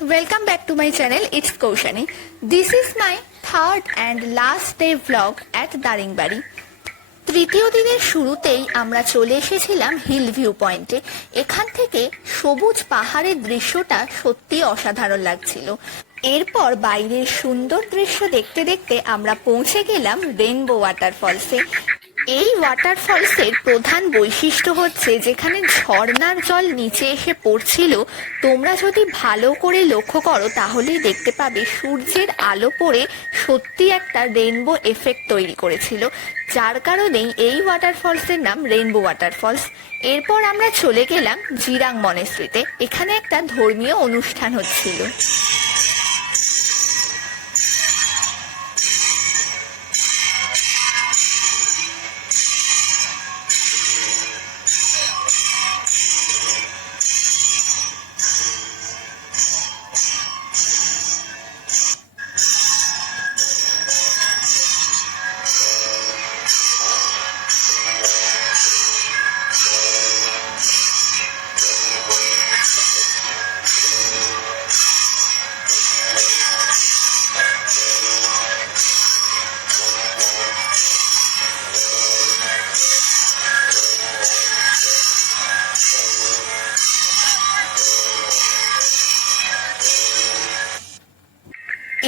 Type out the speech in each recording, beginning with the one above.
welcome back to my channel. It's Kaushani. This is my third and last day vlog at Daringbari. তৃতীয় দিনের শুরুতেই আমরা চলে এসেছিলাম হিল ভিউ পয়েন্টে। এখান থেকে সবুজ পাহাড়ের দৃশ্যটা সত্যি অসাধারণ লাগছিল। এরপর বাইরের সুন্দর দৃশ্য দেখতে দেখতে আমরা পৌঁছে গেলাম রেইনবো ওয়াটারফলসে। এই ওয়াটারফলসের প্রধান বৈশিষ্ট্য হচ্ছে যেখানে ঝর্ণার জল নিচে এসে পড়ছিল, তোমরা যদি ভালো করে লক্ষ্য করো তাহলেই দেখতে পাবে সূর্যের আলো পড়ে সত্যি একটা রেইনবো এফেক্ট তৈরি করেছিল, যার কারণেই এই ওয়াটারফলসের নাম রেইনবো ওয়াটারফলস। এরপর আমরা চলে গেলাম জিরাং মনেস্ট্রিতে। এখানে একটা ধর্মীয় অনুষ্ঠান হচ্ছিল।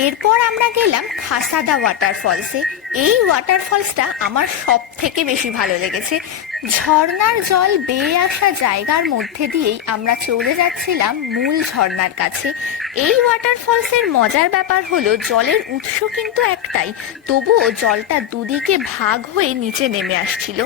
এরপর আমরা গেলাম খাসাদা ওয়াটারফলসে। এই ওয়াটারফলসটা আমার সব থেকে বেশি ভালো লেগেছে। ঝর্ণার জল বেয়ে আসা জায়গার মধ্যে দিয়েই আমরা চলে যাচ্ছিলাম মূল ঝর্ণার কাছে। এই ওয়াটারফলসের মজার ব্যাপার হলো জলের উৎস কিন্তু একটাই, তবুও জলটা দুদিকে ভাগ হয়ে নিচে নেমে আসছিল।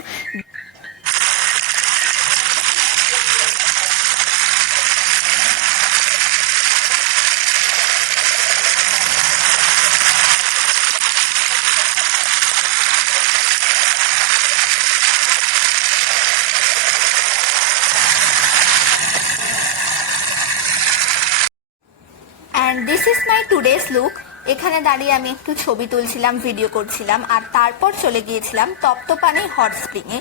And this is my today's look. এখানে দাঁড়িয়ে আমি একটু ছবি তুলছিলাম, ভিডিও করছিলাম, আর তারপর চলে গিয়েছিলাম তপ্তপানি হট স্প্রিং এ।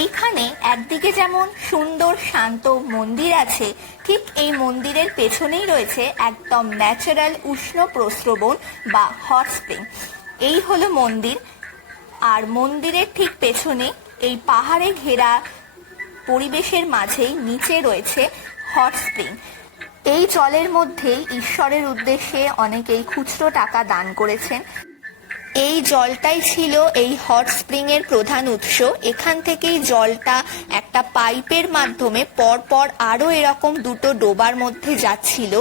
এইখানে একদিকে যেমন সুন্দর শান্ত মন্দির আছে, ঠিক এই মন্দিরের পেছনেই রয়েছে একদম ন্যাচারাল উষ্ণ প্রস্রবণ বা হট স্প্রিং। এই হলো মন্দির, আর মন্দিরের ঠিক পেছনে এই পাহাড়ে ঘেরা পরিবেশের মাঝেই নিচে রয়েছে হট স্প্রিং। এই জলের মধ্যেই ঈশ্বরের উদ্দেশ্যে অনেকেই খুচরো টাকা দান করেছেন। এই জলটাই ছিল এই হট স্প্রিং এর প্রধান উৎস। এখান থেকেই জলটা একটা পাইপের মাধ্যমে পরপর আরো এরকম দুটো ডোবার মধ্যে যাচ্ছিল।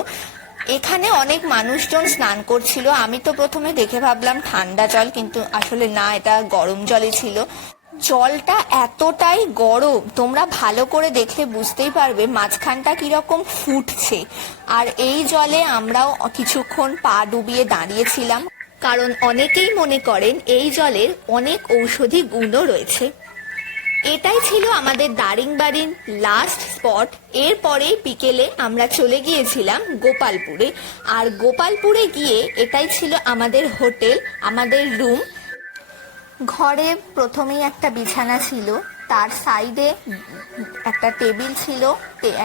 এখানে অনেক মানুষজন স্নান করছিল। আমি তো প্রথমে দেখে ভাবলাম ঠান্ডা জল, কিন্তু আসলে না, এটা গরম জলই ছিল। জলটা এতটাই গরম, তোমরা ভালো করে দেখলে বুঝতেই পারবে মাঝখানটা কিরকম ফুটছে। আর এই জলে আমরাও কিছুক্ষণ পা ডুবিয়ে দাঁড়িয়েছিলাম, কারণ অনেকেই মনে করেন এই জলের অনেক ঔষধি গুণও রয়েছে। এটাই ছিল আমাদের দারিংবাড়ির লাস্ট স্পট। এরপরেই বিকেলে আমরা চলে গিয়েছিলাম গোপালপুরে। আর গোপালপুরে গিয়ে এটাই ছিল আমাদের হোটেল, আমাদের রুম। ঘরে প্রথমেই একটা বিছানা ছিল, তার সাইডে একটা টেবিল ছিল,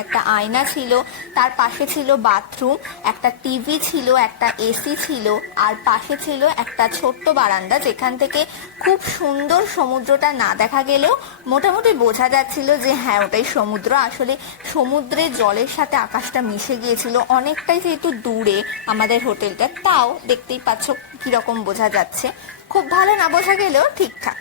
একটা আয়না ছিল, তার পাশে ছিল বাথরুম, একটা টিভি ছিল, একটা এসি ছিল, আর পাশে ছিল একটা ছোট্ট বারান্দা, যেখান থেকে খুব সুন্দর সমুদ্রটা না দেখা গেলেও মোটামুটি বোঝা যাচ্ছিল যে হ্যাঁ ওটাই সমুদ্র। আসলে সমুদ্রের জলের সাথে আকাশটা মিশে গিয়েছিল অনেকটাই, যেহেতু দূরে আমাদের হোটেলটা, তাও দেখতেই পাচ্ছ কিরকম বোঝা যাচ্ছে। খুব ভালো না বোঝা গেলেও ঠিকঠাক।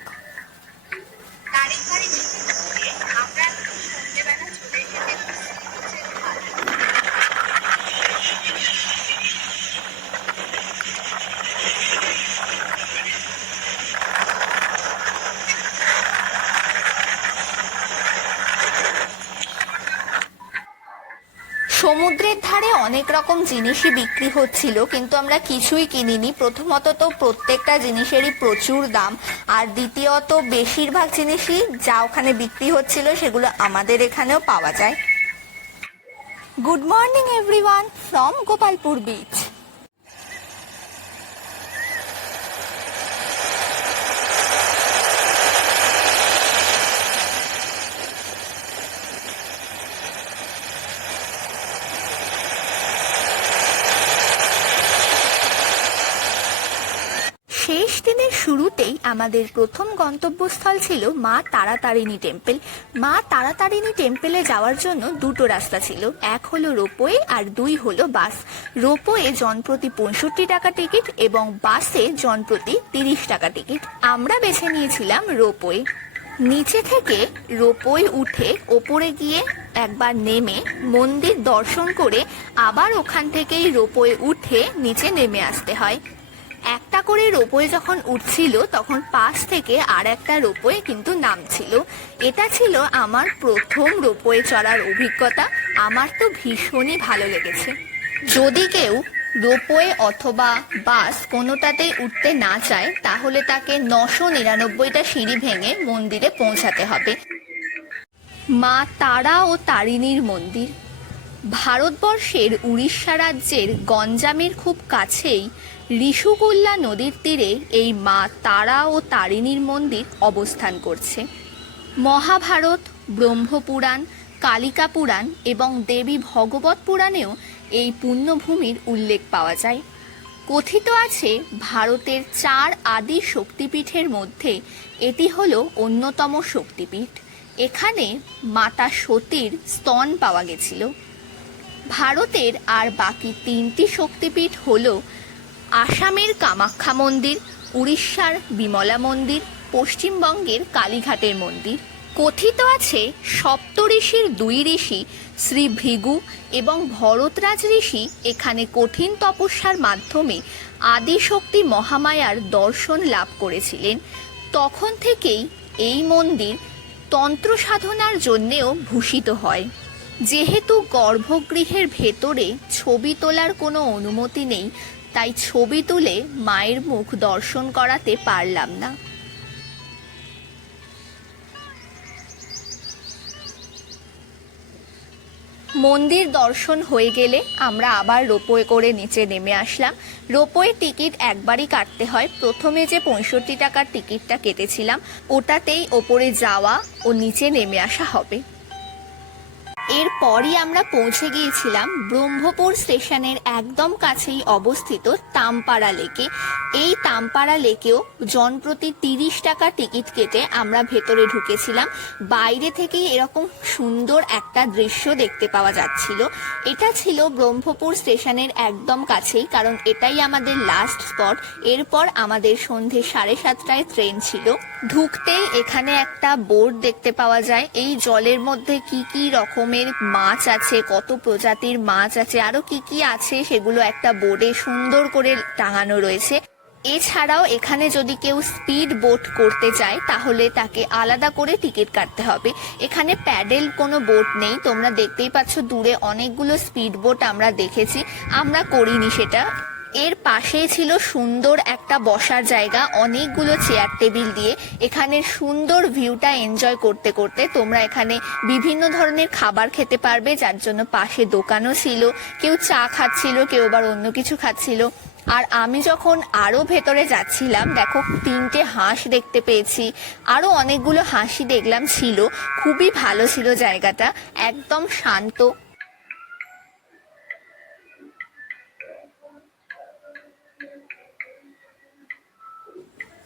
সমুদ্রের ধারে অনেক রকম জিনিসই বিক্রি হচ্ছিল, কিন্তু আমরা কিছুই কিনিনি। প্রথমত তো প্রত্যেকটা জিনিসেরই প্রচুর দাম, আর দ্বিতীয়ত বেশিরভাগ জিনিসই যা ওখানে বিক্রি হচ্ছিল সেগুলো আমাদের এখানেও পাওয়া যায়। Good morning everyone from Gopalpur beach. শেষ দিনের শুরুতেই আমাদের প্রথম গন্তব্যস্থল ছিল মা তারাতারিণী টেম্পল। মা তারাতারিণী টেম্পলে যাওয়ার জন্য দুটো রাস্তা ছিল, এক হলো রোপওয়ে আর দুই হলো বাস। রোপওয়ে জনপ্রতি 65 টাকা টিকিট এবং বাসে জনপ্রতি 30 টাকা টিকিট। আমরা বেছে নিয়েছিলাম রোপওয়ে। নিচে থেকে রোপওয়ে উঠে ওপরে গিয়ে একবার নেমে মন্দির দর্শন করে আবার ওখান থেকেই রোপওয়ে উঠে নিচে নেমে আসতে হয়। একটা করে রোপওয়ে যখন উঠছিল তখন পাশ থেকে আর একটা রোপওয়ে কিন্তু নামছিল। এটা ছিল আমার প্রথম রোপওয়ে চড়ার অভিজ্ঞতা। আমার তো ভীষণই ভালো লেগেছে। যদি কেউ রোপওয়ে অথবা বাস কোনোটাতেই উঠতে না চায় তাহলে তাকে 999টা সিঁড়ি ভেঙে মন্দিরে পৌঁছাতে হবে। মা তারা ও তারিণীর মন্দির ভারতবর্ষের উড়িষ্যা রাজ্যের গঞ্জামের খুব কাছেই ঋষিকুল্যা নদীর তীরে এই মা তারা ও তারিণীর মন্দির অবস্থান করছে। মহাভারত, ব্রহ্মপুরাণ, কালিকা পুরাণ এবং দেবী ভগবত পুরাণেও এই পুণ্যভূমির উল্লেখ পাওয়া যায়। কথিত আছে ভারতের 4 আদি শক্তিপীঠের মধ্যে এটি হলো অন্যতম শক্তিপীঠ। এখানে মাতা সতীর স্তন পাওয়া গেছিল। ভারতের আর বাকি 3টি শক্তিপীঠ হল আসামের কামাখ্যা মন্দির, উড়িষ্যার বিমলা মন্দির, পশ্চিমবঙ্গের কালীঘাটের মন্দির। কথিত আছে সপ্তঋষির 2 ঋষি শ্রী ভৃগু এবং ভরতরাজ ঋষি এখানে কঠিন তপস্যার মাধ্যমে আদিশক্তি মহামায়ার দর্শন লাভ করেছিলেন। তখন থেকেই এই মন্দির তন্ত্র সাধনার জন্যেও ভূষিত হয়। যেহেতু গর্ভগৃহের ভেতরে ছবি তোলার কোনো অনুমতি নেই, তাই ছবি তুলে মায়ের মুখ দর্শন করাতে পারলাম না। মন্দির দর্শন হয়ে গেলে আমরা আবার রোপওয়ে করে নিচে নেমে আসলাম। রোপওয়ে টিকিট একবারই কাটতে হয়। প্রথমে যে 65 টাকার টিকিটটা কেটেছিলাম ওটাতেই ওপরে যাওয়া ও নিচে নেমে আসা হবে। এরপরই আমরা পৌঁছে গিয়েছিলাম ব্রহ্মপুর স্টেশনের একদম কাছেই অবস্থিত তামপাড়া লেকে। এই তামপাড়া লেকেও জনপ্রতি 30 টাকা টিকিট কেটে আমরা ভেতরে ঢুকেছিলাম। বাইরে থেকেই এরকম সুন্দর একটা দৃশ্য দেখতে পাওয়া যাচ্ছিল। এটা ছিল ব্রহ্মপুর স্টেশনের একদম কাছেই, কারণ এটাই আমাদের লাস্ট স্পট। এরপর আমাদের সন্ধে 7:30টায় ট্রেন ছিল। ঢুকতেই এখানে একটা বোর্ড দেখতে পাওয়া যায়। এই জলের মধ্যে কি কি রকমের মাছ আছে, কত প্রজাতির মাছ আছে, আরো কি কি আছে সেগুলো একটা বোর্ডে সুন্দর করে টাঙানো রয়েছে। এছাড়াও এখানে যদি কেউ স্পিড বোট করতে চায় তাহলে তাকে আলাদা করে টিকিট কাটতে হবে। এখানে প্যাডেল কোনো বোট নেই। তোমরা দেখতেই পাচ্ছ দূরে অনেকগুলো স্পিড বোট আমরা দেখেছি, আমরা করিনি সেটা। এর পাশেই ছিল সুন্দর একটা বসার জায়গা, অনেকগুলো চেয়ার টেবিল দিয়ে। এখানে সুন্দর ভিউটা এনজয় করতে করতে তোমরা এখানে বিভিন্ন ধরনের খাবার খেতে পারবে, যার জন্য পাশে দোকানও ছিল। কেউ চা খাচ্ছিল, কেউ আবার অন্য কিছু খাচ্ছিল। আর আমি যখন আরো ভেতরে যাচ্ছিলাম, দেখো 3টে হাঁস দেখতে পেয়েছি, আরো অনেকগুলো হাঁসি দেখলাম ছিল। খুবই ভালো ছিল জায়গাটা, একদম শান্ত।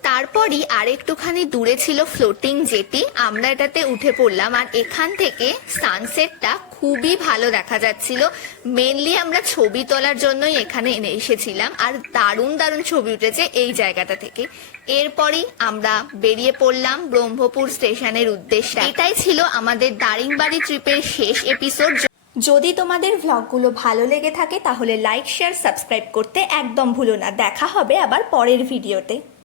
তারপরই আরেকটুখানি দূরে ছিল ফ্লোটিং জেটি। আমরা এটাতে উঠে পড়লাম আর এখান থেকে সানসেটটা খুবই ভালো দেখা যাচ্ছিল। মেনলি আমরা ছবি তোলার জন্যই এখানে এসেছিলাম আর দারুণ দারুণ ছবি উঠেছে এই জায়গাটা থেকে। এরপরই আমরা বেরিয়ে পড়লাম ব্রহ্মপুর স্টেশনের উদ্দেশ্যে। এটাই ছিল আমাদের দারিংবাড়ি ট্রিপের শেষ এপিসোড। যদি তোমাদের ভ্লগগুলো ভালো লেগে থাকে তাহলে লাইক, শেয়ার, সাবস্ক্রাইব করতে একদম ভুলো না। দেখা হবে আবার পরের ভিডিওতে।